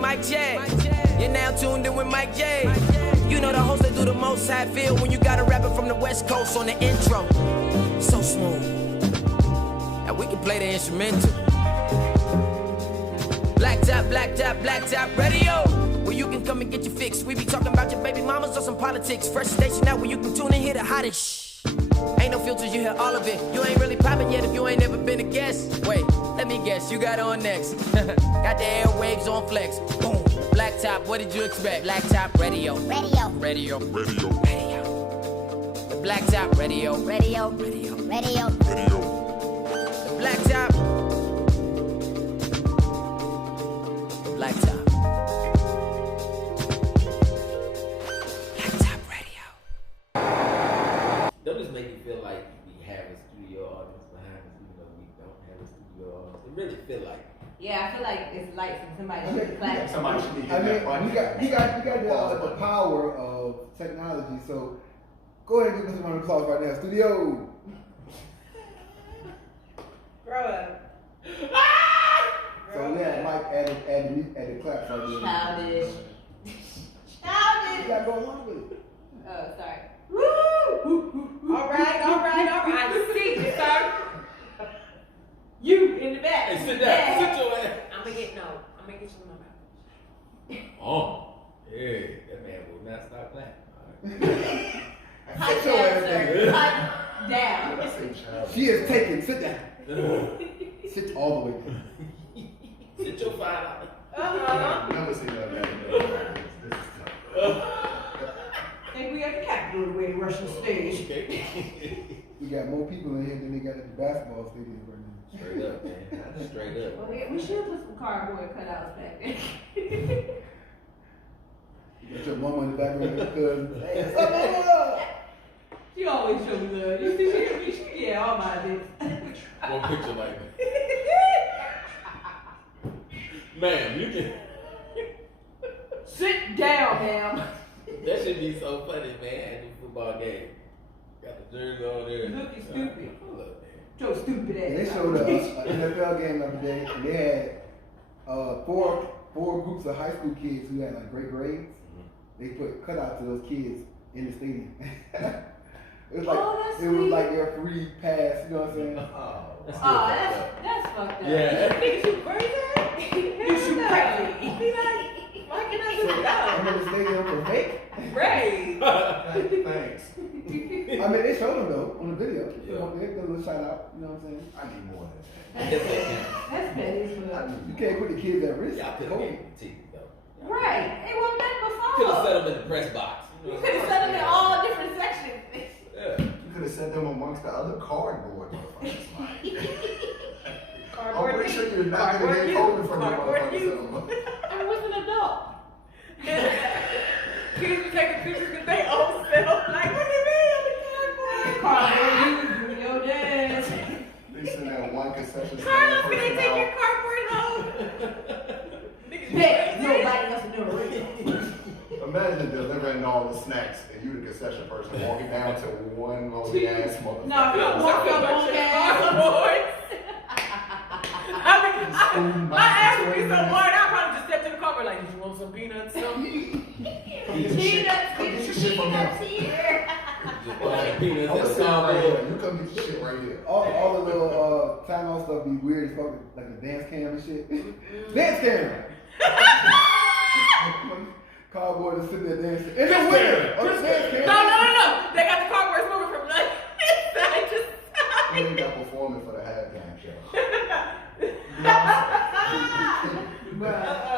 Mic check. You're now tuned in with Mike J. You know the host that do the most. How I feel when you got a rapper from the West Coast on the intro. So smooth. Now we can play the instrumental. Black top radio. Where you can come and get your fix. We be talking about your baby mamas or some politics. Fresh station out where you can tune and hear the hottest. Ain't no filters, you hear all of it. You ain't really popping yet if you ain't never been a guest. Wait, let me guess, you got on next. Got the airwaves on flex. Boom. Black top, what did you expect? Black top radio. Radio. The black top radio. Radio. The black top. The black top. They'll just make you feel like we have a studio audience behind us, even though we don't have a studio audience. It really feel like. Yeah, I feel like it's lights and somebody should clap. Somebody should be getting that. You got the power of technology. So go ahead and give us a round of applause right now, studio. Grow up. So yeah, Mike added claps right there. Childish. You got going on with it. Oh, sorry. Woo! All right. See you, sir. You in the back. Hey, sit down. Sit your ass. I'm gonna get you in my mouth. Oh, yeah, that man will not stop clapping. Sit your ass down. Hot down. She is taken. Sit down. Sit all the way down. Sit your $5. Never seen that man. This is tough. Think we at the Capitol the way to rush the stage. Okay. We got more people in here than they got at the basketball stadium right now. Straight up, man. Straight up. Well, we should put some cardboard cutouts back there. You got your mama in the background, your cousin. Hey, what's up, mama? She always show me love. You see, she get all my this. One picture like that. Ma'am, you can. Sit down, ma'am. That should be so funny, man, at the football game. Got the jersey on there. Looking stupid. Hold up, man. So stupid ass. And they showed an NFL game the other day, and they had four groups of high school kids who had like great grades. Mm-hmm. They put cutouts of those kids in the stadium. It was like that's it was sweet. like their free pass. You know what I'm saying? That's fucked up. Yeah. Niggas shoot crazy. You shoot crazy. Be like, why can I do that? I'm in the stadium for fake. Right. Thanks. I mean, they showed them though on the video. Yeah. They did a little shout out. You know what I'm saying? I need more than that. Yes, they can. That's petty as fuck. You can't put the kids at risk. Y'all could have gave them the TV, though. Right. It wasn't that before. Could have set them in the press box. You could have set them in all different sections. Yeah. You could have set them amongst the other cardboard motherfuckers. Cardboard I'm pretty sure you're not going to get COVID from the motherfuckers. I was an adult. Kids were taking pictures with their own self. Like, what do you mean? I'm a cardboard. You do your dance. They sitting there one concession stand. Carlos, can they take your cardboard home? Bet nobody else will do it. Imagine delivering all the snacks and you the concession person walking down to one lonely ass motherfucker. No, you don't walk up on cardboard. My ass would be so hard, I'd probably just step to the cardboard like, you want some peanuts? Peanuts here. Just put peanuts I'm in the gonna sit right cardboard. here. You come get your shit right here. All the little timeout stuff be weird as fuck, like the dance cam and shit. Dance cam! Cardboard is sitting there dancing. It's a winner! Oh, the dance cam! No. They got the cardboard moving from like side to We side. ain't got performing for the halftime show.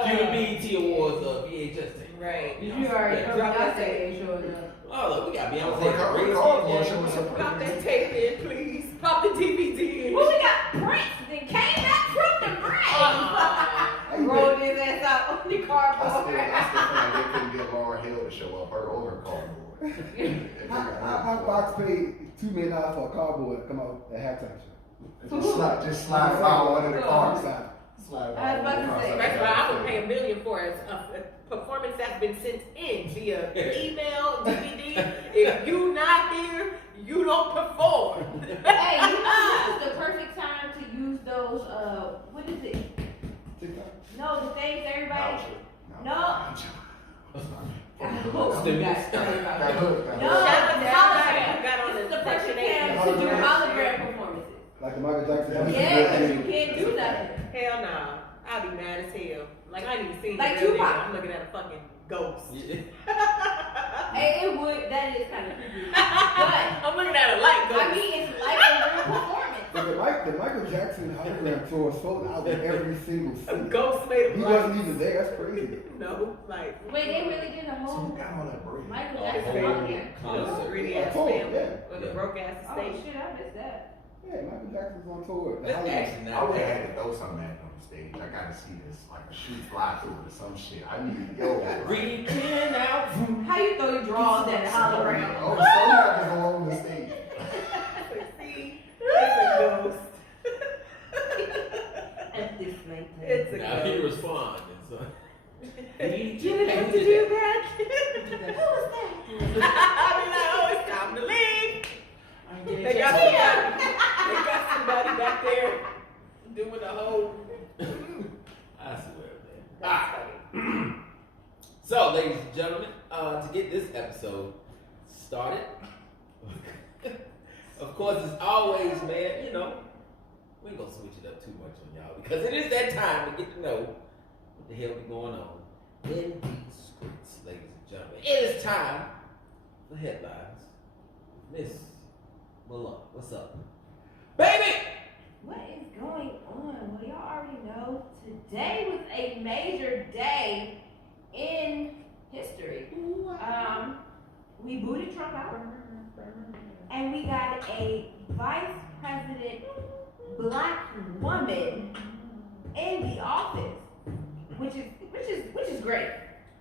Cue the BET Awards VHS tape. Right. You already know Beyonce ain't showing up. Oh, look, we got Beyonce. Pop that tape in, please. Pop the DVD in. Well, we got Prince that came back from the grave. Rolled his ass out on the I cardboard. still feel like they couldn't get Laura Hill to show up, her or her cardboard. How Fox paid $2 million for a cardboard to come out at halftime show? Just slide file under the car. Slide I was about to say, That's why I would pay $1 million for it. A performance that's been sent in via email, DVD. If you not here, you don't perform. Hey, you know this is the perfect time to use those, what is it? TikTok. No, the things everybody. No. I'm I hope you guys sorry about That that. hook, that No, hook. the hologram. You got on This is the the perfect Section 8. time to do hologram performances. Like the Michael Jackson. Yeah, because you can't do nothing. Hell no. I'd be mad as hell. Like, I ain't even seen Like the real Tupac. nigga. I'm looking at a fucking ghost. Yeah. Hey, it would, that is kind of creepy. But, I'm looking at a light ghost. I mean, it's like a real performance. But the Michael Jackson hologram tour sold out in every single A city. ghost made of He light. wasn't even there. That's crazy. No, like. Wait, they really did a So whole who got all that bread? Michael Oh, Jackson whole hologram. concert. Greedy A ass tour, family yeah. with a Yeah. broke ass Oh estate. shit, I missed that. Yeah, Michael Jackson's on tour. The That's hologram. actually I not would have bad. had to throw something at on the stage. I gotta see this, like a shoot fly through it or some shit. I need to go. Reaching out. How you throw your draws at a hologram? Oh, so you have to go on the stage. See, it's a ghost. At this night. It's a Now he ghost. responded. So. You didn't have to do that. Who was that? I mean, like, oh, it's time to leave. They got somebody back there doing the whole. I swear, man. That's funny. So, ladies and gentlemen, to get this episode started, of course, as always, man, you know, we ain't gonna switch it up too much on y'all because it is that time to get to know what the hell be going on in these streets, ladies and gentlemen. It is time for headlines. Miss Milan, what's up? Baby! What is going on? Well, y'all already know today was a major day in history. We booted Trump out, and we got a vice president black woman in the office, which is great.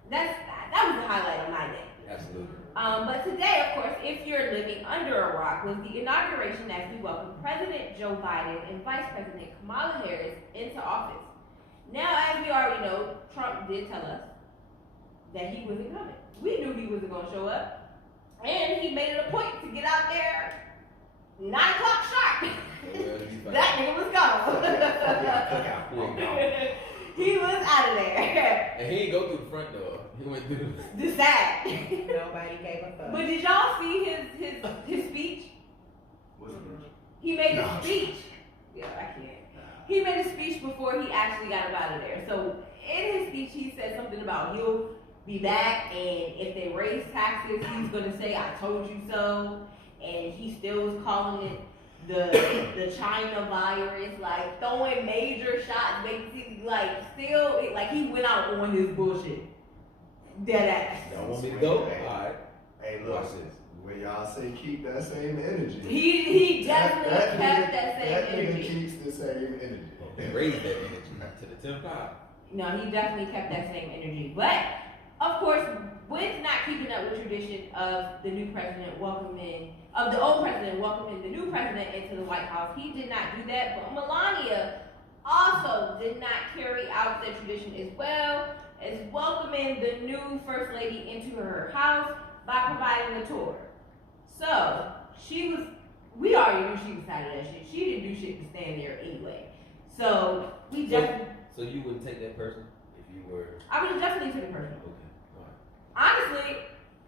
That was the highlight of my day. Absolutely. But today, of course, if you're living under a rock, was the inauguration as we welcome President Joe Biden and Vice President Kamala Harris into office. Now, as we already know, Trump did tell us that he wasn't coming. We knew he wasn't going to show up. And he made it a point to get out there 9 o'clock sharp. That nigga was gone. He was out of there. And he didn't go through the front door. He went through The sad. Nobody gave a fuck. But did y'all see his speech? He made a speech. Yeah, I can't. He made a speech before he actually got him out of there. So in his speech, he said something about he'll be back, and if they raise taxes, he's gonna say, "I told you so." And he still was calling it the China virus, like throwing major shots, basically, like still, like he went out on his bullshit. Dead ass. Y'all want me to go? Alright. Hey, look, Watch this. when y'all say keep that same energy. He definitely kept nigga- that same That nigga energy. keeps the same energy. They raised that energy to the 10th power. No, he definitely kept that same energy. But of course, with not keeping up with tradition of the new president welcoming, of the old president welcoming the new president into the White House, he did not do that. But Melania also did not carry out that tradition as well as welcoming the new first lady into her house by providing a tour. So we already knew she was tired of that shit. She didn't do shit to stand there anyway. So we definitely. So you wouldn't take that person if you were. I would have definitely took a person. Okay. Alright. Honestly,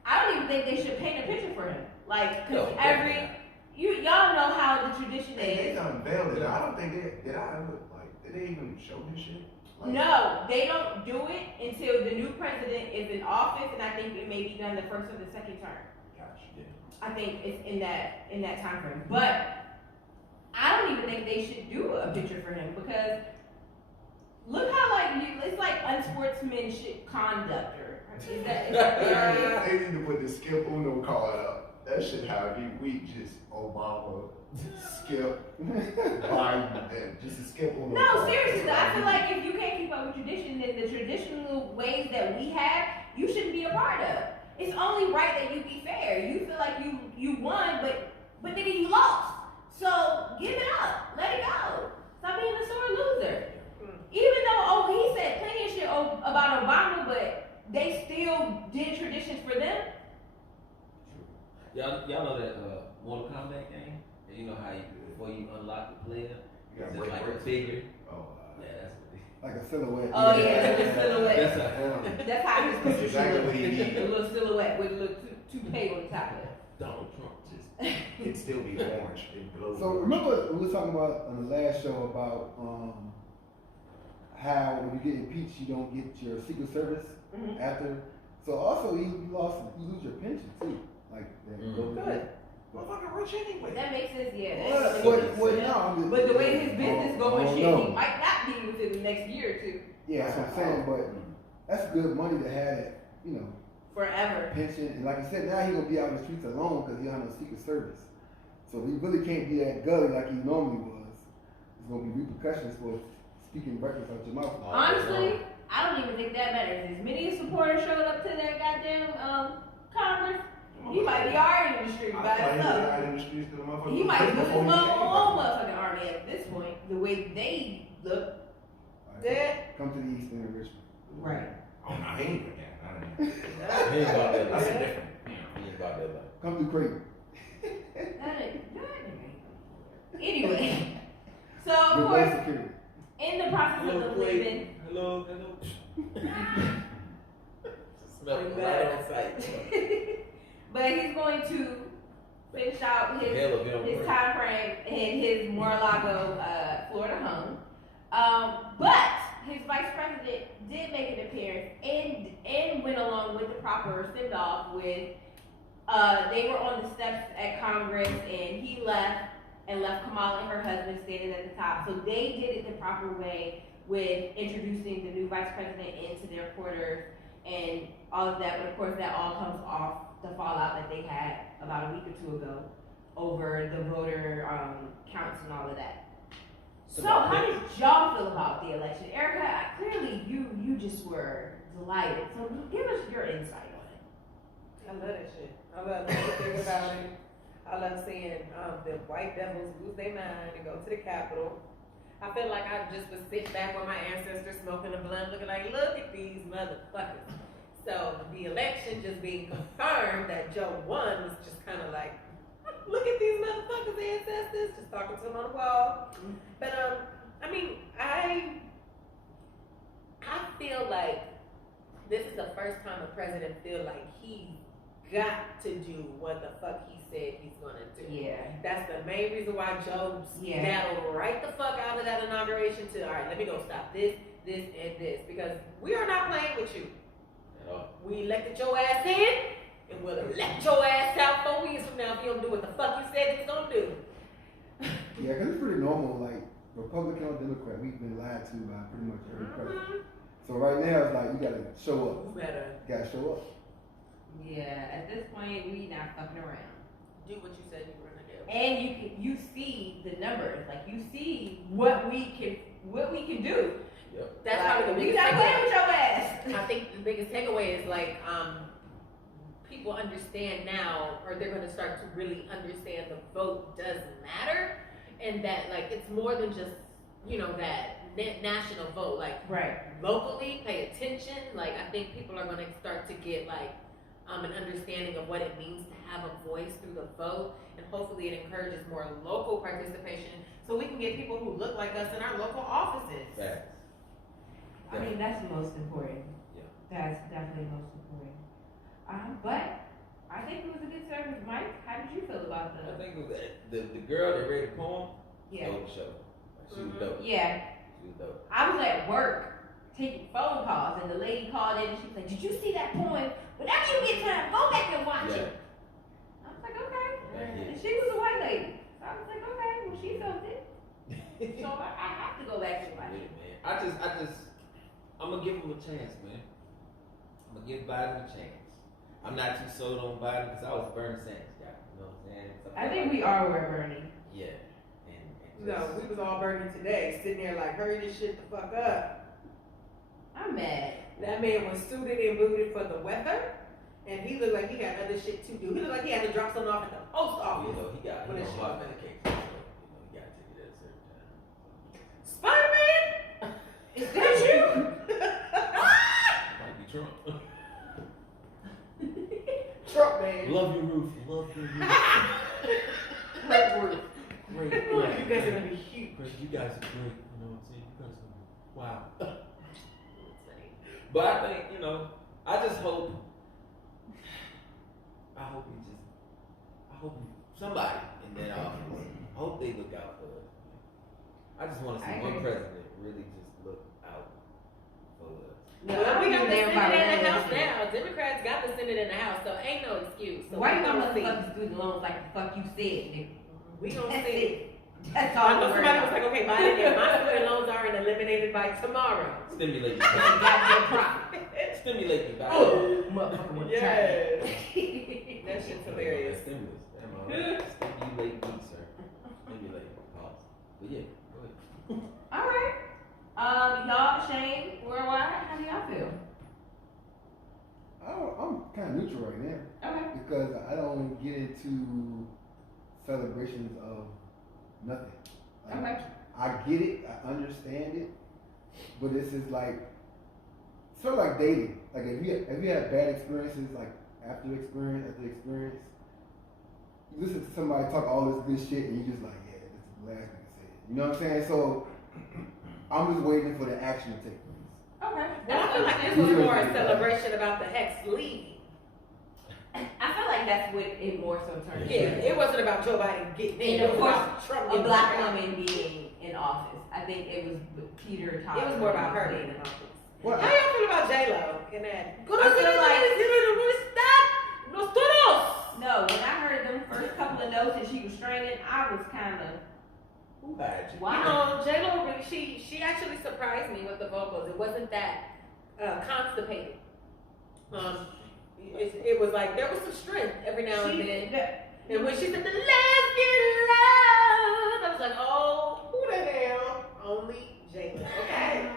I don't even think they should paint a picture for him. Like, No, cause definitely y'all know how the tradition They is. unveiled it. I don't think did I ever, did they even show this shit? Like, No, they don't do it until the new president is in office, and I think it may be done the first or the second term. Gosh. I think it's in that time frame. But I don't even think they should do a picture for him because look how it's like unsportsmanship conduct. Is that They need to put the Skip Uno card up. That shit how he weak just Obama, Skip, Biden, and just a Skip Uno No, card. seriously, I feel like if you can't keep up with tradition, then the traditional ways that we have, you shouldn't be a part of. It's only right that you be fair. You feel like you won, but nigga, you lost. So give it up. Let it go. Stop being a sore loser. Even Y'all know that Mortal Kombat game? And you know how before you unlock the player, You gotta it's break like a bricks. figure. Oh, Yeah, that's what it is. Like a silhouette. Oh yeah, the silhouette. That's a That's how his That's picture exactly should what he look. needs. A little silhouette with a little toupee on the top of it. Donald Trump. just it'd still be orange. It glows. So remember we were talking about on the last show about how when you get impeached you don't get your Secret Service Mhm. after. So also you lose your pension too. Like that. Good. Motherfucker rich anyway. That makes sense, yeah. Well, That makes no, sense. But the way his business going, shit, no. he might not be within the next year or two. Yeah, that's what I'm saying. But that's good money to have. You know, Forever. pension. And like you said, now he gonna be out in the streets alone because he don't have no Secret Service. So he really can't be that gully like he normally was. There's gonna be repercussions for speaking reckless out your mouth. Honestly, I don't even think that matters. As many supporters showed up to that goddamn Congress, he might be already in the street by himself. He might be with his own motherfucking army at this point, the way they look. All right, Yeah. Come to the East End of Richmond. Right. Oh, no, he ain't with that. He ain't about that That's life. different. He ain't about that life. Come through Creighton. That ain't. Anyway, so of Good course, security. in the process of them leaving, Hello. Smell it right on sight. but he's going to finish out his Hell of him. time frame in his Mar-a-Lago, Florida home. But his vice president did make an appearance and went along with the proper send off with. They were on the steps at Congress and he left Kamala and her husband standing at the top. So they did it the proper way with introducing the new vice president into their quarters and all of that. But of course, that all comes off the fallout that they had about a week or two ago over the voter counts and all of that. So how did y'all feel about the election? Erica, clearly you just were delighted. So give us your insight on it. I love that shit. I love everything about it. I love seeing the white devils lose their mind and go to the Capitol. I feel like I just was sitting back with my ancestors smoking a blunt, looking like, look at these motherfuckers. So the election just being confirmed that Joe won was just kind of like, look at these motherfuckers, ancestors, just talking to them on the wall. But I mean, I feel like this is the first time a president feel like he got to do what the fuck he said he's gonna do. Yeah. That's the main reason why Joe skedaddled right the fuck out of that inauguration to, all right, let me go stop this, and this, because we are not playing with you. At all. We elected your ass in, and we'll elect your ass out 4 years from now if you don't do what the fuck you said it's gonna do. Yeah, because it's pretty normal. Like Republican or Democrat, we've been lied to by pretty much every president. So right now it's like you gotta show up. You better You gotta show up. Yeah, at this point we not fucking around. do what you said you were gonna do. And you see the numbers, like you see what we can do. Yep. That's Like, probably the we biggest not playing with takeaway. your ass. I think the biggest takeaway is like people understand now, or they're gonna start to really understand the vote does matter, and that like it's more than just that national vote. Like Right. locally, pay attention. Like I think people are gonna start to get like an understanding of what it means to have a voice through the vote, and hopefully it encourages more local participation, so we can get people who look like us in our local offices. Facts. I mean that's most important. Yeah. That's definitely most important. But I think it was a good service, Mike. How did you feel about I the? think it was the girl that read the poem. Yeah. Stole the show. Like, she was dope. Yeah. She was dope. I was at work taking phone calls, and the lady called in and she was like, "Did you see that poem? Whenever you get time, go back and watch Yeah. it." I was like, "Okay." Yeah. And she was a white lady, so I was like, "Okay, well she felt it, so I have to go back and watch Yeah, it." man. I'm gonna give him a chance, man. I'm gonna give Biden a chance. I'm not too sold on Biden because I was a Bernie Sanders guy. You know what I'm saying? So I think we are where Bernie. Yeah. And No, just- we was all burning today, sitting there like, hurry this shit the fuck up. I'm mad. That man was suited and booted for the weather, and he looked like he had other shit to do. He looked like he had to drop something off at the post You office. know, he got When it's heart shit. medication. So, he got to take it at a certain time. Spider-Man! Is that you? Might be Trump. Trump man. Love you, Ruth. Love you. Great. You guys are gonna be huge. Chris, you guys are great. You know what I'm saying? You guys are wow. But I think, you know, I hope somebody in that office, I hope they look out for us. I just want to see one president really just look out for us. No, we got the Senate in the House now. Democrats got the Senate in the House, so ain't no excuse. So why you gonna motherfucking student loans like the fuck you said, nigga? We gonna That's see. it. That's all. I know somebody was like, okay, Biden, if my student loans aren't eliminated by tomorrow. Stimulate me. Goddamn profit. Stimulate me back. Oh, motherfucker with Yes. That shit's hilarious. Stimulus. Stimulate me, sir. Stimulate. Pause. But yeah, go ahead. All right. Y'all, Shane, worldwide, how do y'all feel? I'm kind of neutral right now Okay. because I don't get into celebrations of nothing. Like, Okay. I get it, I understand it, but this is like sort of like dating. Like if you have bad experiences, like after experience, you listen to somebody talk all this good shit and you just like, yeah, this is the last thing to say. You know what I'm saying? So I'm just waiting for the action to take place. Okay. And I feel like this was more a celebration about the ex leaving. I feel like that's what it more so turned into. Yeah, it wasn't about Joe Biden getting in. And of It was course, about Trump a getting black out. woman being in office. I think it was Peter It talking. was more about her being in office. Well, How y'all feel about J-Lo in that? I feel like- Nosotros! No, when I heard them first couple of notes and she was straining, I was kind of, Who hired you? wow. You know, J-Lo really, she actually surprised me with the vocals. It wasn't that constipated. It was like there was some strength every now and then. And when she said the "Let's get love," I was like, oh, who the hell? Only J-Lo, okay?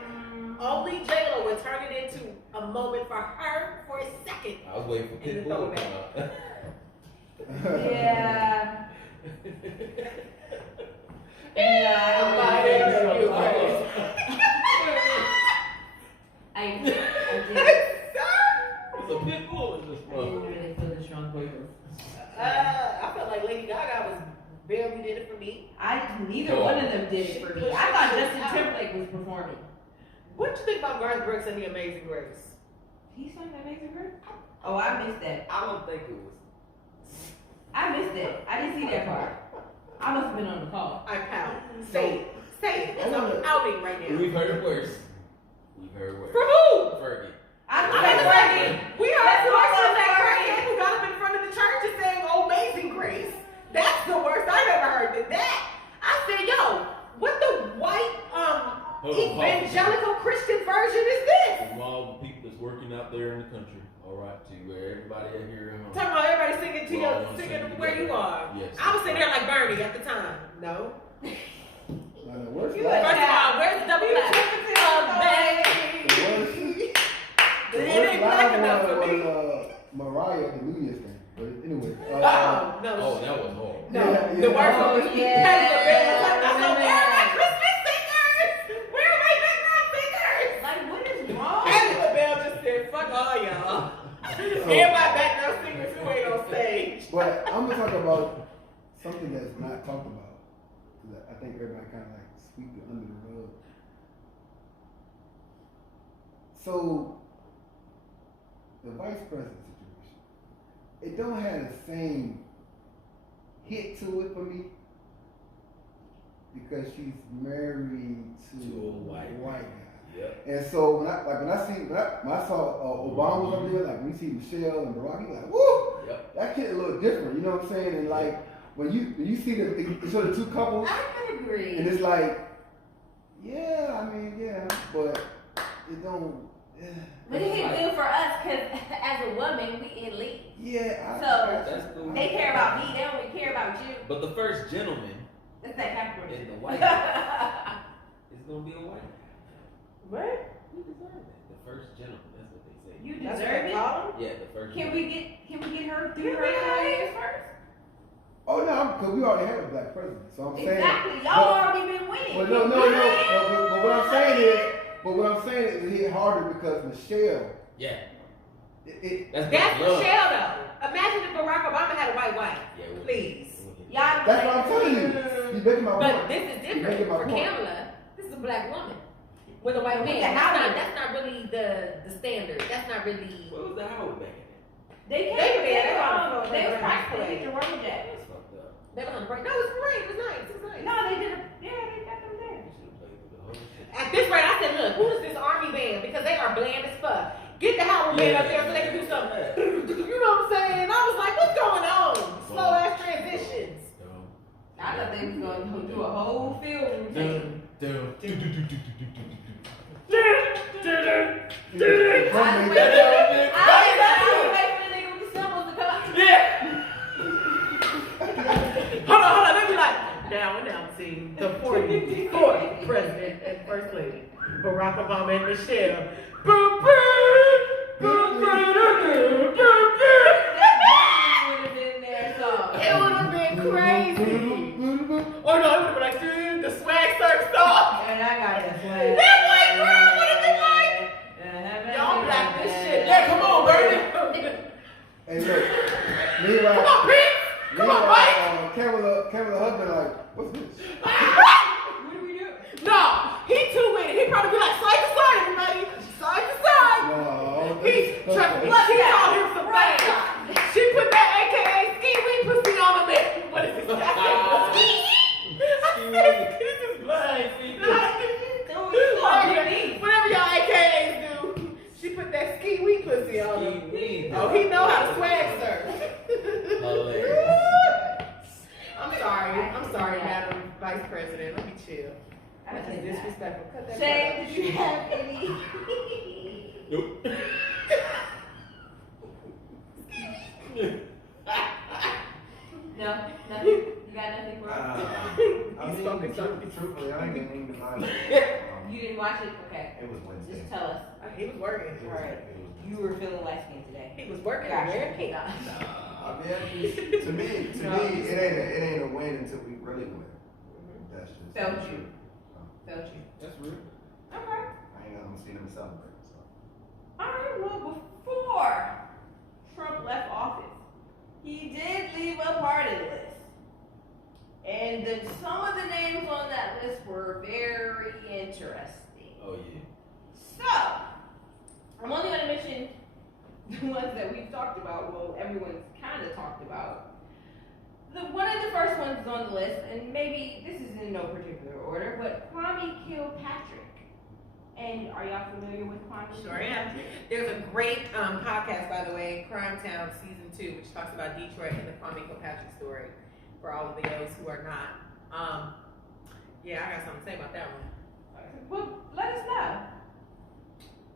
Only J-Lo would turn it into a moment for her for a second. I was waiting for And then Pitbull throw to it come out. Yeah. I did. It's a Pitbull in this I didn't motherfucker. really feel the strong vocals. I felt like Lady Gaga was barely did it for me. Neither one of them did it for me. I thought Justin Timberlake was performing. What you think about Garth Brooks and The Amazing Grace? He sang that Amazing Grace? Oh, I missed that. I don't think it was. I missed that. I didn't see that part. I must have been on the call. I pout. Say it. Say it. It's I'm pouting right now. We've heard worse. We've heard worse. For who? Fergie. I I said was Fergie. like, we heard the worst of that crackhead who got up in front of the church and saying, "Oh, Amazing Grace." That's the worst I've ever heard. Than that. I said, yo, what the white evangelical Christian version is this? From all the people that's working out there in the country, all right, to where everybody out here. Talking about everybody singing to Well, I you, wanna singing sing where you together. are. Yes. I was sitting there like Bernie at the time. No. Where's You that? First of all, where's the double clap? The It worst ain't black enough for live me. one was Mariah at the New Year's thing. But anyway. Oh, no. Oh, that was horrible. No, Yeah, the yeah. worst Oh, one was yeah. Patty LaBelle. I So remember where are my that. Christmas singers? Where are my background singers? Like, what is wrong? Patty LaBelle just said, fuck all y'all. And my background singers who ain't on stage. But I'm gonna talk about something that's not talked about. 'Cause I think everybody kind of like sweep it under the rug. So the vice president situation, it don't have the same hit to it for me because she's married to To a white guy. Yep. And so when I saw Obama was up there, like when you see Michelle and Barack, you like, woo, Yep. that kid a little different. You know what I'm saying? And like when you see the sort of two couples, I can agree. and it's like, yeah, I mean, yeah, but it don't. Yeah. But it hit good for us because as a woman, we elite. Yeah, That's cool. They care about me. They don't even care about you. But the first gentleman That's that Capricorn. in the white house is gonna be a white guy. What? You deserve it. The first gentleman. That's what they say. You That's deserve what they it. call them? Yeah, the first. Can we get her through Can her we? 4 years first? Oh no, because we already had a black president, so I'm saying. Exactly. Y'all already been winning. But no. But what I'm saying is it hit harder because Michelle Yeah. That's That's love. Michelle though. Imagine if Barack Obama had a white wife. Yeah, it would- Please. Y'all That's what I'm telling you. You making my But point. this is You're different. making my For point. Kamala, this is a black woman with a white With man. the Howard. That's not really the standard. That's not really. What was the Howard man? They They came. were there. They They was were practicing there. to hit the rubber jack. That's fucked up. They were on the break. No, it was great. It was nice. It was nice. No, they did. They got them there. You should have played with the whole shit. At this rate, I said, look, who is this army band? Because they are bland as fuck. Get the Howard band up there so they can do something. You know what I'm saying? I was like, what's going on? Slow ass transitions. I thought they was gonna do a whole field routine. I was waiting for the nigga with the symbols to come out. Hold on. Let me like, now announcing the 44th president and first lady, Barack Obama and Michelle. Boom, boom, That would have been their song. It would have been crazy. Or no, it would have been like, dude, the swag surf song. And I got that swag. That white girl would have been like, y'all black this shit. Yeah, come on, baby. Hey, look. Meanwhile, Come on, Prince. Come on, Mike. Kamala husband like, what's this? What do we do? No, he too with it. He probably be like, side to side, everybody. Side to side. No. He called him some things. She put that AKA ski wee pussy on him. What is this? This is blood. Whatever y'all AKAs do, she put that ski wee pussy on him. Oh, he know how to swag surf. I'm sorry, Madam Vice President. Let me chill. That's just disrespectful. Cut that Shane, part did you have any? Nope. No, nothing. You got nothing for us? I mean, truthfully, I ain't gonna name the line. You didn't watch it? Okay. It was Wednesday. Just tell us. He was working. It was- Alright. it was You were feeling light skinned today. He was working. Gotcha. Man. Nah. I mean, to me, it ain't a win until we really win. That's just Felt the you. truth. Felt you. That's real. Okay. I ain't gonna see them celebrate. So. Alright, well, before Trump left office, he did leave a party list. And then some of the names on that list were very interesting. Oh yeah. So, I'm only going to mention the ones that we've talked about, well, everyone's kind of talked about. One of the first ones on the list, and maybe this is in no particular order, but Kwame Kilpatrick. And are y'all familiar with Kwame? Sure am. There's a great podcast, by the way, Crime Town Season 2, which talks about Detroit and the Kwame Kilpatrick story for all of those who are not. Yeah, I got something to say about that one. Well, let us know.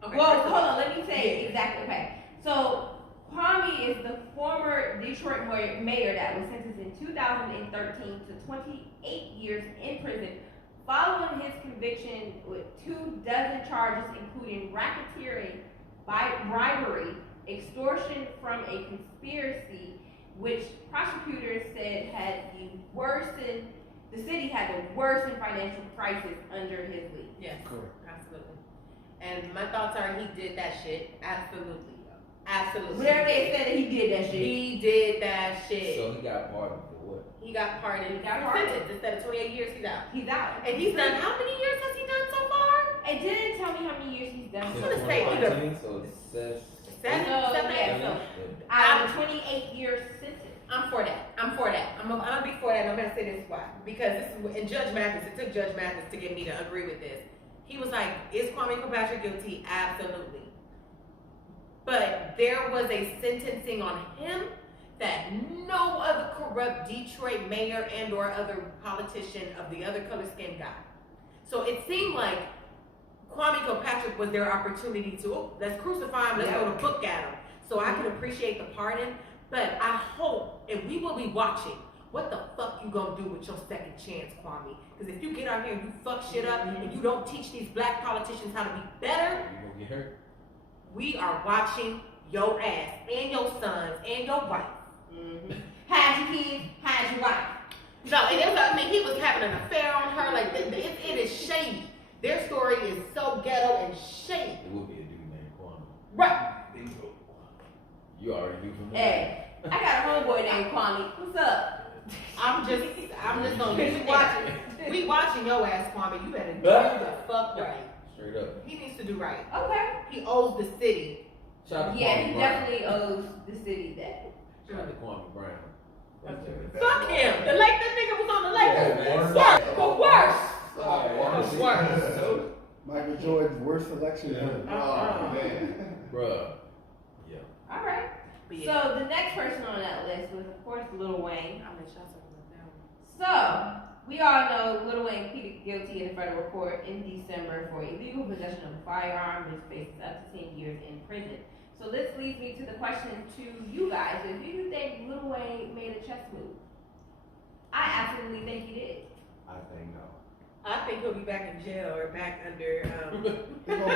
Okay, Well, first of hold all- on, let me say exactly. Okay, so Kwame is the former Detroit mayor that was sentenced in 2013 to 28 years in prison following his conviction with 24 charges, including racketeering, bribery, extortion from a conspiracy, which prosecutors said had the city had the worsened financial crisis under his lead. Yes, Correct. absolutely. And my thoughts are he did that shit. Absolutely. Absolutely. Whatever they said that he did that shit. He did that shit. So he got pardoned for what? He got pardoned. He got for pardoned. sentence. Instead of 28 years, he's out. He's out. And he's done, how many years has he done so far? It didn't tell me how many years he's done. I'm Since gonna say either. 2014, so it's Seven, No, seven, yeah, eight. so Yeah. out of a 28-year sentence. I'm for that. I'm gonna be for that, and I'm gonna say this why. Because this is, and Judge Mathis, it took Judge Mathis to get me to agree with this. He was like, is Kwame Kilpatrick guilty? Absolutely. But there was a sentencing on him that no other corrupt Detroit mayor and or other politician of the other color skin got. So it seemed like Kwame Kilpatrick was their opportunity to, oh, let's crucify him, let's go to book at him. So I can appreciate the pardon, but I hope, and we will be watching, what the fuck you gonna do with your second chance, Kwame? Because if you get out here and you fuck shit up and you don't teach these black politicians how to be better, You gonna get hurt? we are watching your ass and your sons and your wife. Had your kids, had your wife. No, and it was, I mean, he was having an affair on her. Like, it is shady. Their story is so ghetto and shady. It would be a dude named Kwame. Right. Bingo. You already knew from Hey, I got a homeboy named Kwame. What's up? I'm just gonna leave it watching. We watching your ass, Kwame. You better do the fuck right. Straight up. He needs to do right. Okay. He owes the city. Shout out to Yeah, Kwame he Brown. definitely owes the city that. Shout out to Kwame Brown. Fuck him. The lake, that nigga was on the lake. Yeah, man. But worse. Oh, Worse. Michael Jordan's worst selection ever. Oh man. Bruh. Yeah. All right. So the next person on that list was, of course, Lil Wayne. I'm gonna shut something down. So we all know Lil Wayne pleaded guilty in a federal court in December for illegal possession of a firearm, which faces up to 10 years in prison. So this leads me to the question to you guys: do you think Lil Wayne made a chess move? I absolutely think he did. I think no. I think he'll be back in jail or back under It's gonna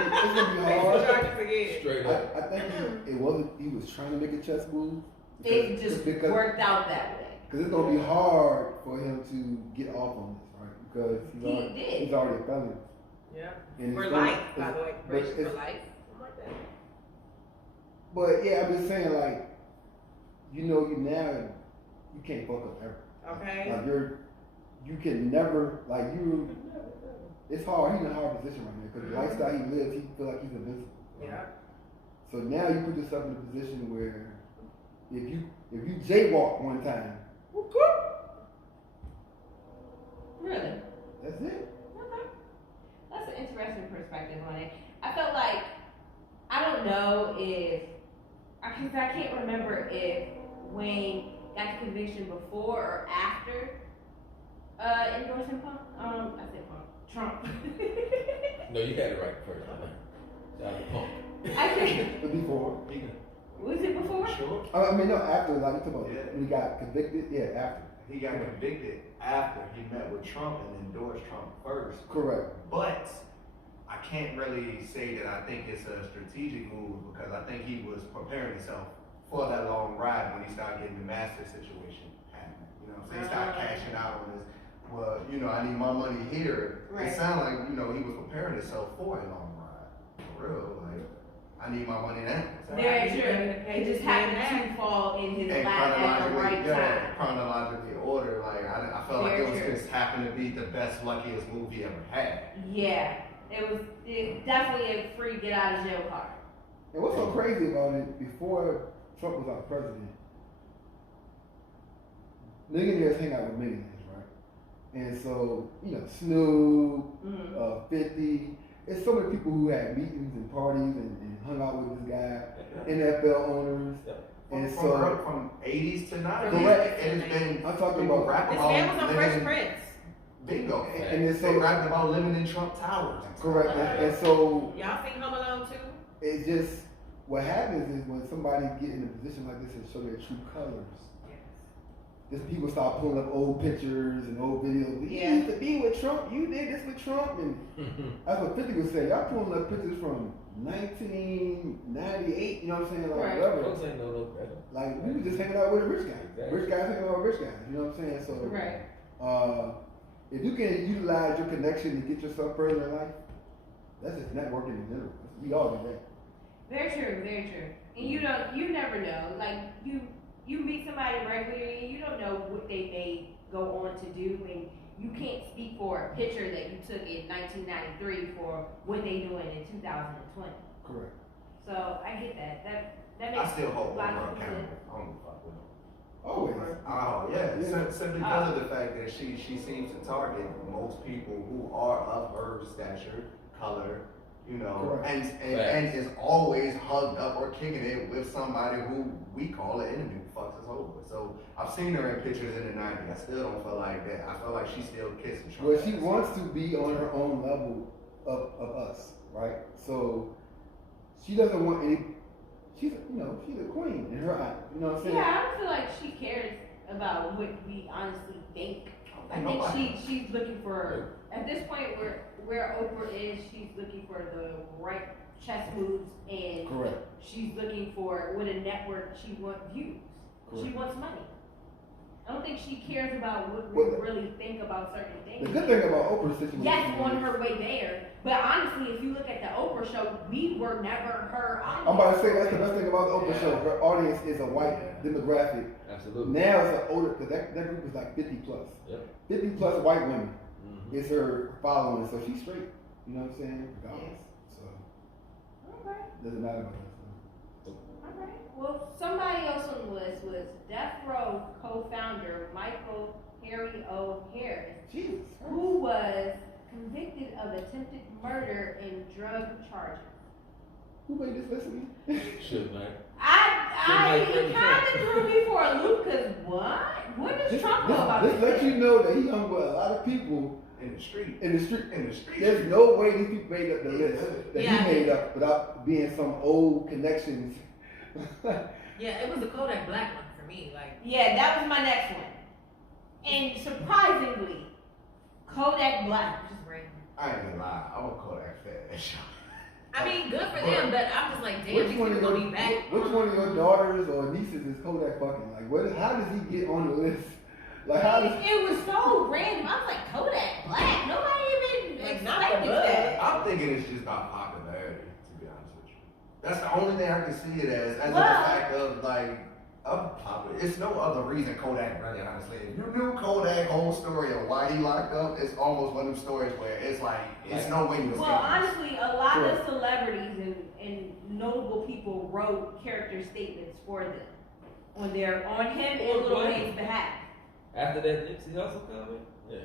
be hard. charges again. Straight up. I think it wasn't. He was trying to make a chess move. It just because worked out that way. it's gonna be hard for him to get off on this, right? Because He he's already a felon. Yeah. And For it's life, gonna- by the way. but Probation for it's- life. Something like that. But yeah, I'm just saying, like, you know, you can't fuck up ever. Okay. Like you can never, like it's hard. He's in a hard position right now because the lifestyle he lives, he feel like he's invincible. Yeah. So now you put yourself in a position where if you jaywalk one time, Really? that's it. Okay. That's an interesting perspective on it. I felt like, I don't know if, because I can't remember if Wayne got the conviction before or after endorsing Trump. No, you had it right the first time. Shout out to Punk. I can't, But before, was it before? Sure. I mean, no, after, like, you talking about Yeah. when he got convicted, yeah, after. He got convicted after he met with Trump and endorsed Trump first. Correct. But I can't really say that I think it's a strategic move because I think he was preparing himself for that long ride when he started getting the master situation happening. You know, so he started cashing out on his, well, you know, I need my money here. Right. It sounded like, you know, he was preparing himself for a long ride. For real, like, I need my money now. So Very He's true. ready to pay It just his man happened to fall in his and lap at the right time. chronologically order. Like I felt like Very it was true. just happened to be the best, luckiest move he ever had. Yeah, it definitely a free get out of jail card. And what's so crazy about it, before Trump was our president, millionaires hang out with millionaires, right? And so, you know, Snoop, Mhm. 50, there's so many people who had meetings and parties and hung out with this guy, NFL owners. And so, From 80s to 90s, Correct. it has been. I'm talking people about- rap This about man was on Fresh living- Prince. Bingo. and it's They so, rapped about living in Trump Towers. correct, and so, Y'all seen Home Alone too? it's just, what happens is when somebody get in a position like this and show their true colors, just people start pulling up old pictures and old videos. You Yeah. used to be with Trump, you did this with Trump, and that's what 50 would say. Y'all pulling up pictures from 1998, you know what I'm saying? Like, Right. whatever. Folks ain't know no better. Like, we was just hanging out with a rich guy. Exactly. Rich guys hanging out with rich guys, you know what I'm saying? So, Right. if you can utilize your connection to get yourself further in life, that's just networking in general. We all do that. Very true, very true. And you never know. Like you meet somebody regularly and you don't know what they may go on to do, and you can't speak for a picture that you took in 1993 for what they doing in 2020. Correct. So I get that. That makes I still hold a lot her of accountable. sense. I don't fuck with him. Always. Oh yeah, Yeah. simply because of the fact that she seems to target most people who are of her stature, color, you know, Correct. and is always hugged up or kicking it with somebody who we call an enemy who fucks us over. So I've seen her in pictures in the 90s. I still don't feel like that. I feel like she's still kissing Trump. Well, she wants to be on her own level of us, right? So she doesn't want any. She's a queen in her eye. You know what I'm saying? Yeah, I don't feel like she cares about what we honestly think. I think she's looking for, at this point where Oprah is, she's looking for the right chess moves, and Correct. she's looking for with a network she wants views. She Correct. wants money. I don't think she cares about what we Well, really think about certain things. The good thing about Oprah's situation. Yes, on her way there. But honestly, if you look at the Oprah show, we were never her audience. I'm about to say that's the best thing about the Oprah show. Her audience is a white demographic. Absolutely. Now it's an older, because that group is like 50 plus. Yep. 50 plus white women Mm-hmm. is her following, so she's straight. You know what I'm saying? Regardless. So Okay. doesn't matter about that. Alright. Well, somebody else on the list was Death Row co-founder Michael Harry O. Harris, Jesus. who was convicted of attempted murder and drug charges. Who made this list again? Should, man. It kind of threw me for a loop, because what does Trump know about This this? let you know that he hung with a lot of people In the street. in the street. In the street. There's no way these people made up the list that Yeah. he made up without being some old connections. Yeah, it was a Kodak Black one for me. Like, Yeah, that was my next one. And surprisingly, Kodak Black. just random. I ain't gonna lie, I'm gonna call that fat. I mean, good for them, but I'm just like, damn, Which these one, people of gonna your, be back. which one of your daughters or nieces is Kodak fucking? Like, how does he get on the list? Like, how does It was so random. I was like, Kodak Black? Nobody even Like, not expected the buzz. that. I'm thinking it's just about popularity, to be honest with you. That's the only thing I can see it as the Well- fact of like, I'm popular. It's no other reason Kodak really, honestly. If you knew Kodak's whole story of why he locked up, it's almost one of them stories where it's like, it's no way you escape. Well, honestly, a lot Sure. of celebrities and notable people wrote character statements for them on him and Lil Wayne's behalf. After that Nipsey Hussle comment? Yeah.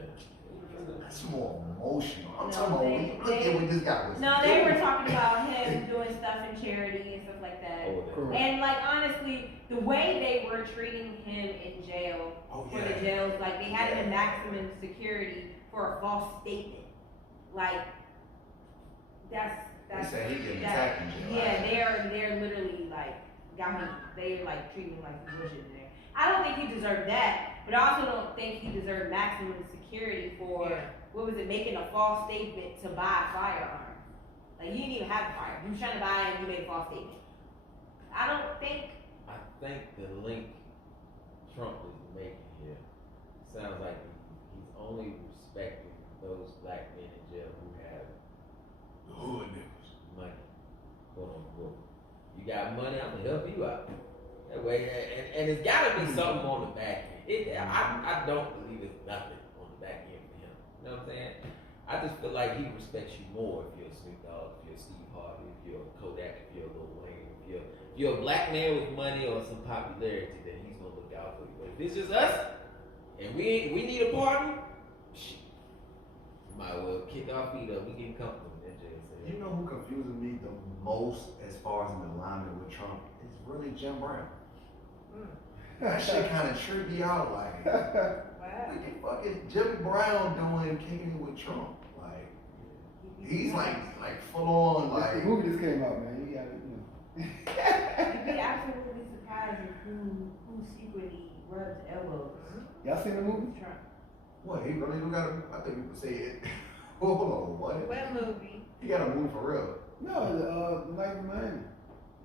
That's more emotional. I'm No, talking about, look at what this guy was No, they were doing. talking about him doing stuff in charity and stuff like that. Over there. Correct. And like honestly, the way they were treating him in jail Oh, for yeah. the jails, like they had him in Yeah. maximum security for a false statement. Like that's They said he getting that- attacked in jail. Yeah, they're literally like they're like treating him like bullshit in there. I don't think he deserved that, but I also don't think he deserved maximum security for what was it, making a false statement to buy a firearm. Like you didn't even have a firearm. You was trying to buy it and you made a false statement. I don't think I think the link Trump is making here sounds like he's only respecting those black men in jail who have The hood niggas. money, quote unquote. You got money, I'm gonna help you out. That way, and it's gotta be something on the back end. I don't believe it's nothing on the back end for him. You know what I'm saying? I just feel like he respects you more if you're a Snoop Dogg, if you're a Steve Harvey, if you're a Kodak, if you're a Lil Wayne, if you're a black man with money or some popularity, then he's gonna look out for you. But if it's just us and we need a party, shit, might as well kick our feet up. We getting comfortable in that jail cell. You know who confuses me the most as far as an alignment with Trump? It's really Jim Brown. That shit kind of tripped me out. Like, Wow. what the fuck is Jim Brown doing kicking it with Trump? Like, he's like full on, The like. movie just came out, man. You gotta, you'd be absolutely surprised at who secretly rubs elbows Y'all seen the movie? with Trump. What, he really got a, I think people say it. Hold on, what? What movie? He got a movie for real. No, the Night in Miami.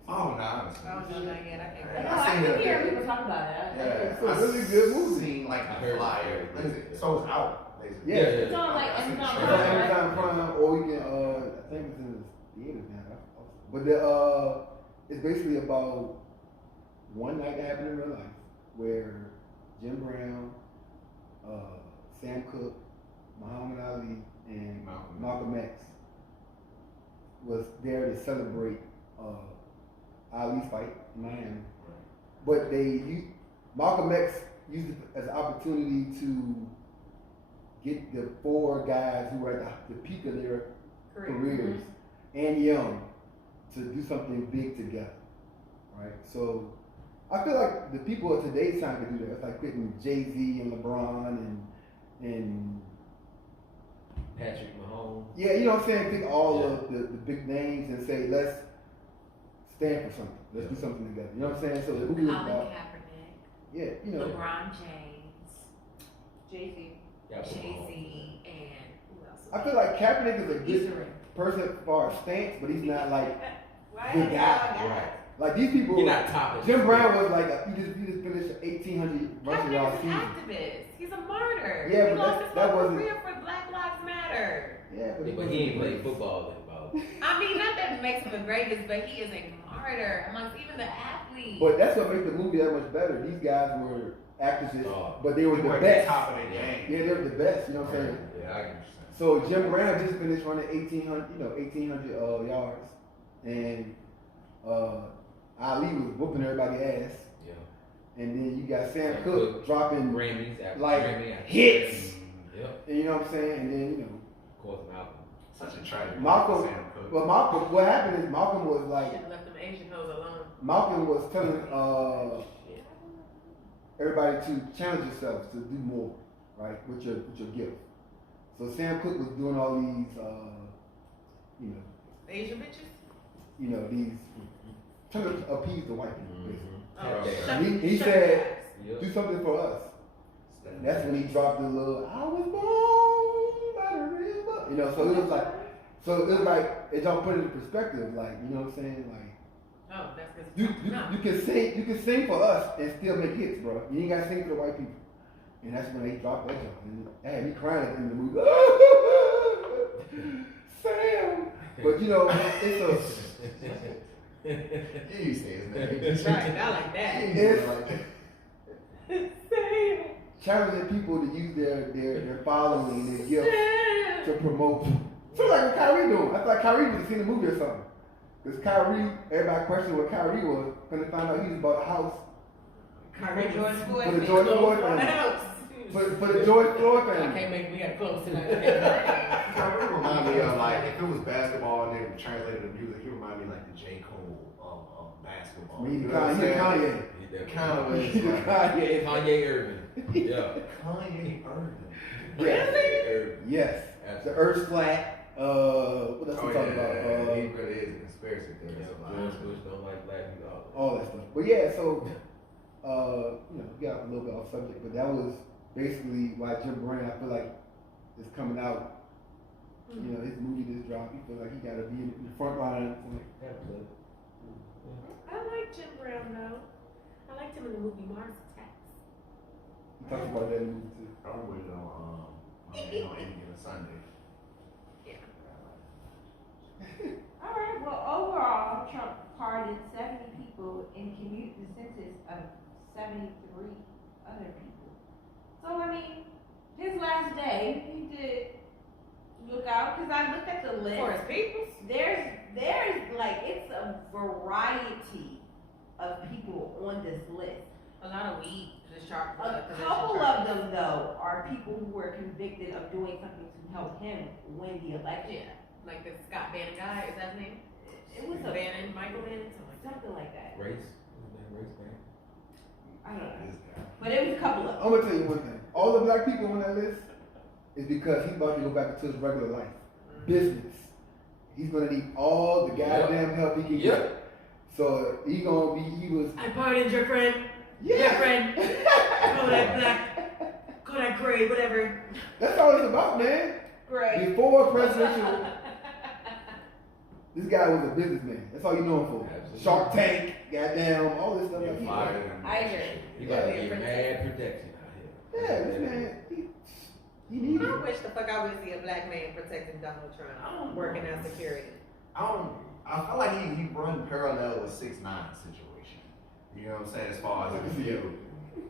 Oh, nah, I I don't know that yet. I can't. Yeah. No, I keep hearing people talk about it. Yeah, It's a really good movie. Seen like I a heard flyer. it. So it's out, basically. Yeah. It's on like I seen Amazon the It's trailer. on Prime, right? Amazon Prime, or you can, I think it's in the theater now. But it's basically about one night that happened in real life where Jim Brown, Sam Cooke, Muhammad Ali, and Malcolm X was there to celebrate Ali's fight in Miami. But Malcolm X used it as an opportunity to get the four guys who were at the peak of their careers and young to do something big together, right? So I feel like the people of today's time can do that. It's like putting Jay-Z and LeBron and Patrick Mahomes. yeah, you know what I'm saying? Pick all of the big names and say, let's stand for something. Let's do something together. You know what I'm saying? So the movie was Colin about, Kaepernick, yeah, you know. LeBron James, Jay-Z. Got Mahomes. Jay-Z, and who else? I feel like Kaepernick is a good Easter egg. person as far as stance, but he's not like Why the is guy. y'all Right. Like these people. You're not topping. Jim Brown was like he just finished an 1,800 rushing yard Kaepernick's an season. activist. He's a martyr. Yeah, he but lost his that whole wasn't- career for Black Lives Matter. Yeah, But he ain't played football in about. I mean, not that makes him the greatest, but he is a martyr amongst even the athletes. But that's what makes the movie that much better. These guys were actresses, Oh. but they were They the were at best. the top of their game. Yeah, they were the best. You know what I'm saying? Yeah, I get what you're saying. So Jim Brown just finished running 1,800 yards, and Ali was whooping everybody's ass. Yeah. And then you got Sam Sam Cooke Cooke, dropping Grammys after like Grammy after hits. Grammy. Yep. And you know what I'm saying? And then Of course, Malcolm. Such a tragedy. Malcolm. Sam Cooke. Well, Malcolm. What happened is Malcolm was Should like have left them Asian hoes alone. Malcolm was telling everybody to challenge yourselves to do more, right, with your gift. So Sam Cooke was doing all these, Asian bitches? these trying to appease the white people. Basically. Oh, Yeah. shut- And he shut said, your ass. Yep. do something for us. And that's when he dropped the little, I was born by the river. So it was like, it don't put it in perspective, like, you know what I'm saying? Like, Oh, that's because you can sing for us and still make hits, bro. You ain't gotta sing for the white people. And that's when they dropped that jump. And that had me crying at the end of the movie. Sam! But it's Yeah, you say his name. That's right, not like that. It's Sam. challenging people to use their following, their gift Sam. to promote. So like what Kyrie doing. I thought Kyrie would have seen the movie or something. Because Kyrie, everybody questioned what Kyrie was. Gonna find out he was about a house Kyrie George Floyd. For the George Floyd for the family. house. for the George Floyd I family. can't make we got close tonight. It remind me of like if it was basketball and they translated the music, he remind me like the J. Cole of basketball. I mean, You know what I'm saying? Kanye. Kind of is. He's Like, Kanye. Kanye Irving. Yeah. Kanye Irving. Yes. Yes. The Earth's flat. What else Oh, we yeah, talking about? he really is a conspiracy theorist. Yeah, George Bush don't like black people. All that stuff. But yeah, so we got a little bit off subject, but that was basically why Jim Brown, I feel like, is coming out. His movie just dropped. He feels like he got to be in the front line. I like Jim Brown though. I liked him in the movie Mars Attacks. He talks about that in the movie too. I'm with on any given Sunday. All right. Well, overall, Trump pardoned 70 people and commuted the sentence of 73 other people. So I mean, his last day, he did look out because I looked at the list. For his peoples. There's like it's a variety of people on this list. A lot of weed. Just sharp. A couple of them though are people who were convicted of doing something to help him win the election. Yeah. Like the Scott Bannon guy, is that his name? It was Bannon, Michael Bannon, something like that. Race? Race man. I don't know, This guy. but it was a couple of I'm gonna tell you one thing. All the black people on that list is because he's about to go back into his regular life, business. He's gonna need all the goddamn help he can get. So he was. I pardoned your friend. Yeah. Your friend. Call that black. Call that gray, whatever. That's all it's about, man. Great. Before presidential, this guy was a businessman. That's all you know him for. Absolutely. Shark Tank, goddamn, all this stuff. You're Like he- fired. I agree. You gotta get mad protection out here. Yeah, this man, he needs it. I wish the fuck I would see a black man protecting Donald Trump. Working out security. I feel like he run parallel with 6ix9ine situation. You know what I'm saying? As far as the field,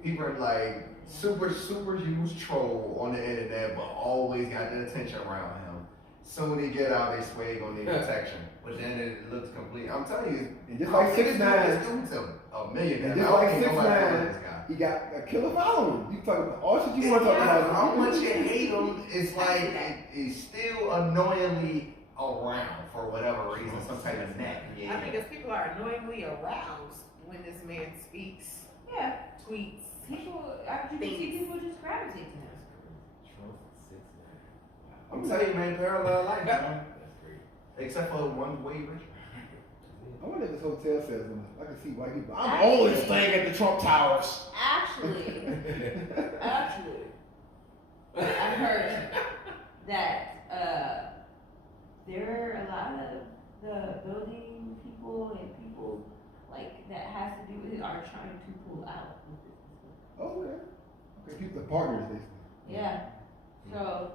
he run like super huge troll on the internet, but always got the attention around him. Soon he get out, they swear he gonna need protection, but then it looks complete. I'm telling you, And just like 6ix9ine, this dude's a millionaire. and just I don't like think nobody knows 6ix9ine, this guy. he got a killer following. You talk about all shit you want to talk about. How much you hate him is like he's still annoyingly around for whatever reason, some type of neck. I think it's people are annoyingly aroused when this man speaks, Yeah, tweets. people. You can see people just gravitate to him. Trump 6ix9ine. I'm telling you, man, parallel life, man. That's great. Except for one way rich. I wonder if this hotel says something. I can see white people. I'm always staying at the Trump Towers. Actually, I heard that there are a lot of the building people and people like that has to do with it are trying to pull out. Oh, okay. Okay, people are partners, basically. Yeah. So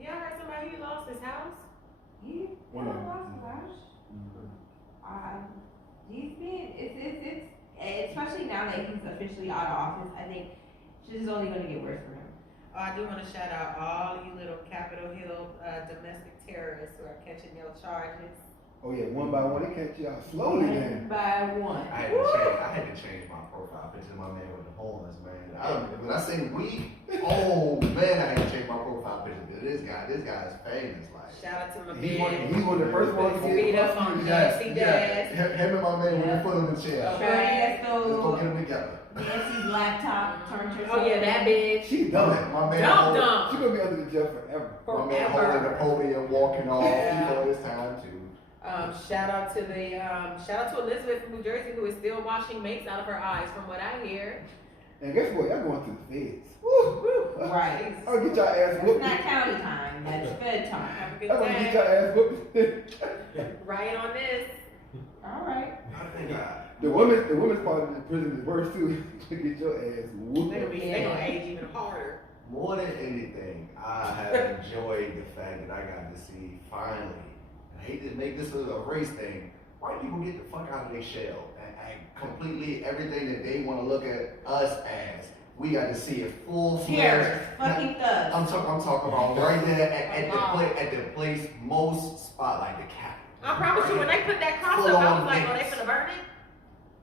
Y'all heard somebody who lost his house? yeah, One of them. He's been it's especially now that he's officially out of office. I think this is only going to get worse for him. Oh, I do want to shout out all you little Capitol Hill domestic terrorists who are catching your charges. Oh yeah, one by one, they catch y'all slowly then. By one. I had to change my profile picture of my man with the horns, man. When I say we, oh man, I had to change my profile picture. This guy is famous. Like, Shout out to my He's man. one of the first ones to Beat get up on prosecuted. Dusty Dad. Him and my man when they put him in the chair. Okay. Let's go get them together. Nancy's laptop turned her. Oh yeah, that bitch. She dumb. My man, Dumb. She gonna be under the jail forever. my man holding the podium, walking off. Yeah. He on his time too. Shout out to Elizabeth from New Jersey who is still washing makes out of her eyes, from what I hear. And guess what? Y'all going to the feds. Woo, woo. Right. I'll get y'all ass That's whooped. not county time. That's Fed time. Have a good I'm gonna get day. y'all ass whooped. Right on this. All right. I think The women's part of the prison is worse too. To get your ass whooped. They gonna age even harder. more than anything, I have enjoyed the fact that I got to see finally. I hate to make this a race thing. White people get the fuck out of their shell and completely everything that they want to look at us as. We got to see it full Terrorists, fledged. fucking thugs. I'm talking about right there at the place most spot like the Capitol. I promise you, when they put that cross up, I was like, oh, they finna burn it?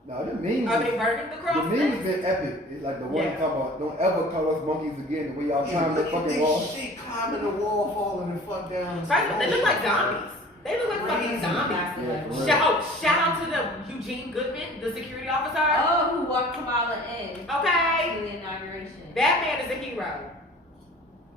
No, the memes. Are they burning the The cross? memes been epic. It's like the one Yeah. talking about don't ever call us monkeys again. The way y'all climb the Look at fucking this wall. shit climbing the wall, falling the fuck down. Right, they look like zombies. They look like fucking zombies. Yeah, for real. Shout out to the Eugene Goodman, the security officer. Oh, who walked Kamala in Okay. to the inauguration. That man is a hero.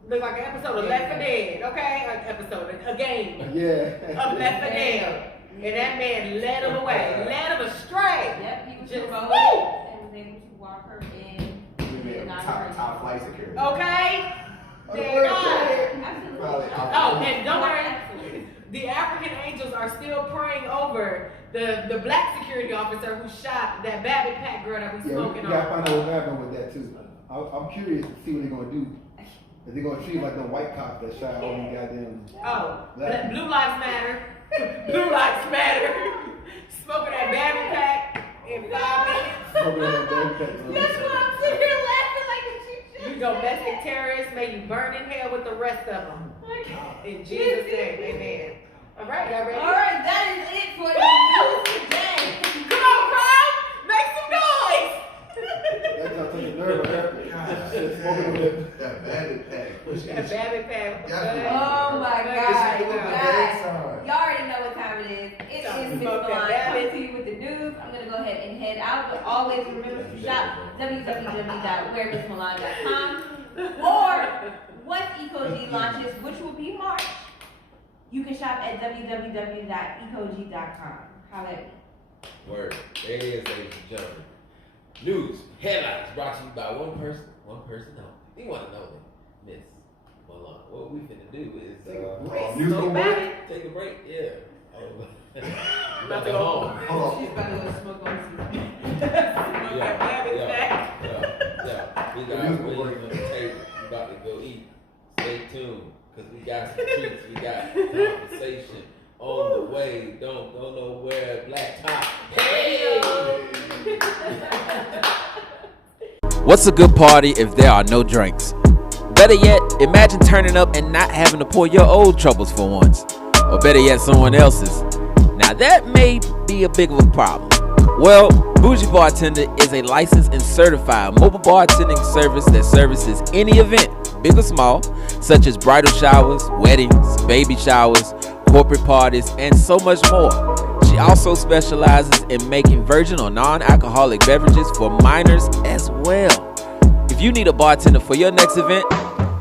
Look like an episode of Left 4 Dead, okay? An episode, a game Yeah. of Left 4 Dead. And that man led him away, led him astray. Yep, he was Just- heroic woo! and was able to walk her in to the Yeah, inauguration. top flight security. Okay? There you go. Absolutely. Probably. Oh, and don't worry, Absolutely. the African angels are still praying over the black security officer who shot that Babbitt Pack girl that we Yeah, we smoking gotta on. find out what happened with that too. I'm curious to see what they're gonna do. If they're gonna treat like the white cop that shot all these goddamn. Oh, Black. Blue Lives Matter. Blue Lives Matter. Smoking that Babbitt Pack in 5 minutes. Over there, that- That's what I'm sitting here laughing like a cheap. You domestic terrorists, may you burn in hell with the rest of them. In Jesus' name, amen. All right, y'all ready? All right, that is it for the news today. Come on, crowd, make some noise. That's not such a nerve. That bandit pack. That Babbitt Pack. Yeah. Oh my God, you guys. Sorry. Y'all already know what time it is. It Time is to Miss smoke that Milan Babbitt. coming to you with the news. I'm gonna go ahead and head out, but always remember to shop www.wearmissmilan.com or once EcoG launches, which will be March, you can shop at www.ecog.com. Holla at me. Word. There it is, ladies and gentlemen. News headlines brought to you by one person only. We want to know that, Miss Milan. What we finna do is News Smoke gonna Babbitt. work? take a break. Yeah. About to go home. Hold on. She's about to go smoke on some. Yeah, Babbitt Pack. yeah. We got News wings gonna on work. the table. We about to go eat. Stay tuned, cause we got some treats. We got conversation on the way. Don't go nowhere. Black top. Hey! What's a good party if there are no drinks? Better yet, imagine turning up and not having to pour your old troubles for once. Or better yet, someone else's. Now that may be a big of a problem. Well, Bougie Bartender is a licensed and certified mobile bartending service that services any event, big or small, such as bridal showers, weddings, baby showers, corporate parties, and so much more. She also specializes in making virgin or non-alcoholic beverages for minors as well. If you need a bartender for your next event,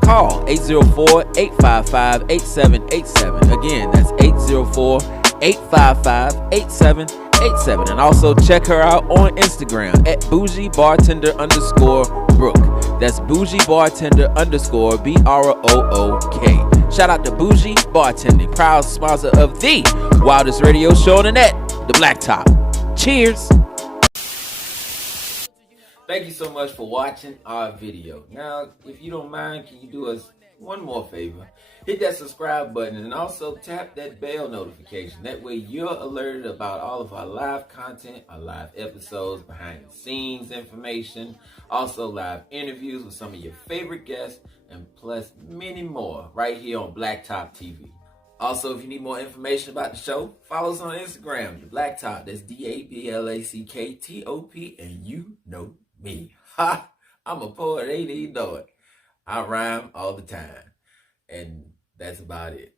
call 804-855-8787. Again, that's 804-855-8787. And also check her out on Instagram at bougiebartender_Brooke. That's bougiebartender_BROOK. Shout out to Bougie Bartending, proud sponsor of the wildest radio show on the net, The Black Top. Cheers. Thank you so much for watching our video. Now, if you don't mind, can you do us one more favor? Hit that subscribe button and also tap that bell notification. That way you're alerted about all of our live content, our live episodes, behind the scenes information, also live interviews with some of your favorite guests, and plus many more right here on Blacktop TV. Also, if you need more information about the show, follow us on Instagram, The Blacktop. That's DABLACKTOP, and you know me. Ha! I'm a poet, ain't even know it. I rhyme all the time. And that's about it.